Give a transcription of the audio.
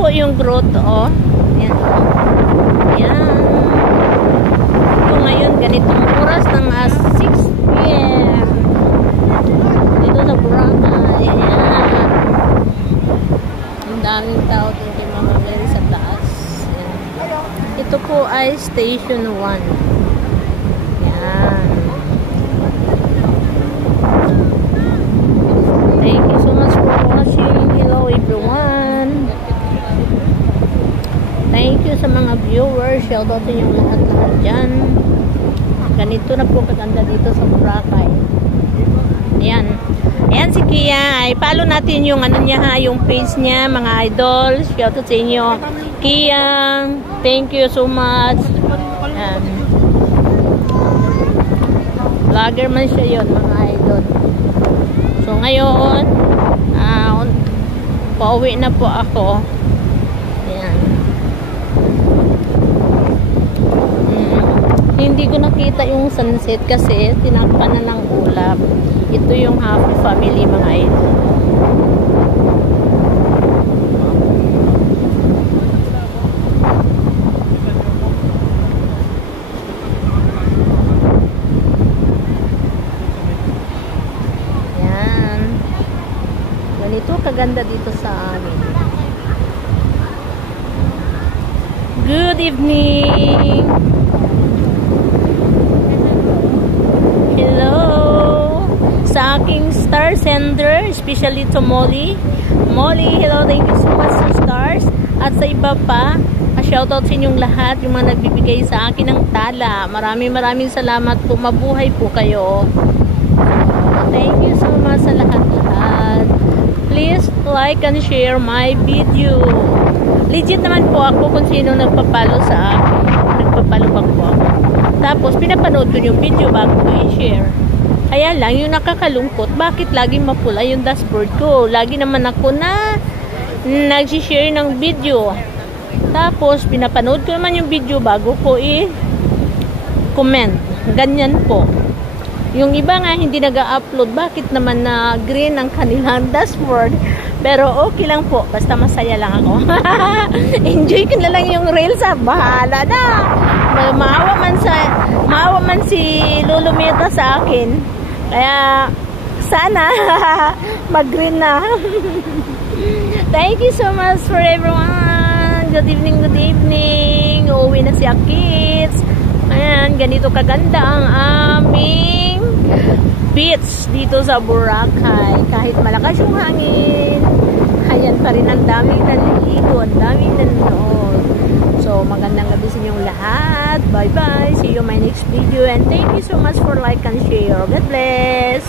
po yung grotto. Yan. Yan. Ito ngayon, ganitong oras ng 6 p.m. Dito sa Boracay. Yan. Ang daming tao din kay Mama Mary sa taas. Yan. Ito po ay Station 1. Yan. Thank you so much for watching. Hello everyone. Thank you sa mga viewers. Shoutout sa inyong lahat-lahat dyan. Ganito na po kaganda dito sa Boracay. Ayan. Ayan si Kia. Ay, follow natin yung ano niya ha, yung page niya, mga idol. Shoutout sa inyo. Kia, thank you so much. Ayan. Vlogger man siya yun, mga idol. So, ngayon, pauwi na po ako. Ayan. Hindi ko nakita yung sunset kasi tinakpan na ng ulap. Ito yung happy family, mga idol. Yan. Ganito kaganda dito sa amin. Good evening. Hello sa aking star sender, especially to Molly. Molly, hello, thank you so much sa stars. At sa iba pa, shoutout sa inyong lahat, yung mga nagbibigay sa akin ng tala. Maraming salamat po. Mabuhay po kayo. Thank you so much sa lahat-lahat. Please like and share my video. Legit naman po ako kung sino nagpapalo sa akin. Nagpapalubak po ako. Tapos, pinapanood ko yung video bago ko i-share. Kaya lang, yung nakakalungkot, bakit laging mapula yung dashboard ko? Lagi naman ako na nag-share ng video. Tapos, pinapanood ko naman yung video bago ko i-comment. Ganyan po. Yung iba nga, hindi nag-upload. Bakit naman na green ang kanilang dashboard? Pero okay lang po. Basta masaya lang ako. Enjoy ko na lang yung reels. Bahala na. Maawa man si Lolo Meta sa akin. Kaya sana mag-green na. Thank you so much for everyone. Good evening, good evening. Uuwi na si Akits. Ayan, ganito kaganda ang aming beach dito sa Boracay. Kahit malakas yung hangin, ayan pa rin ang daming naliligo, ang daming nanonood. So, magandang gabi sa inyong lahat. Bye-bye. See you in my next video. And thank you so much for like and share. God bless.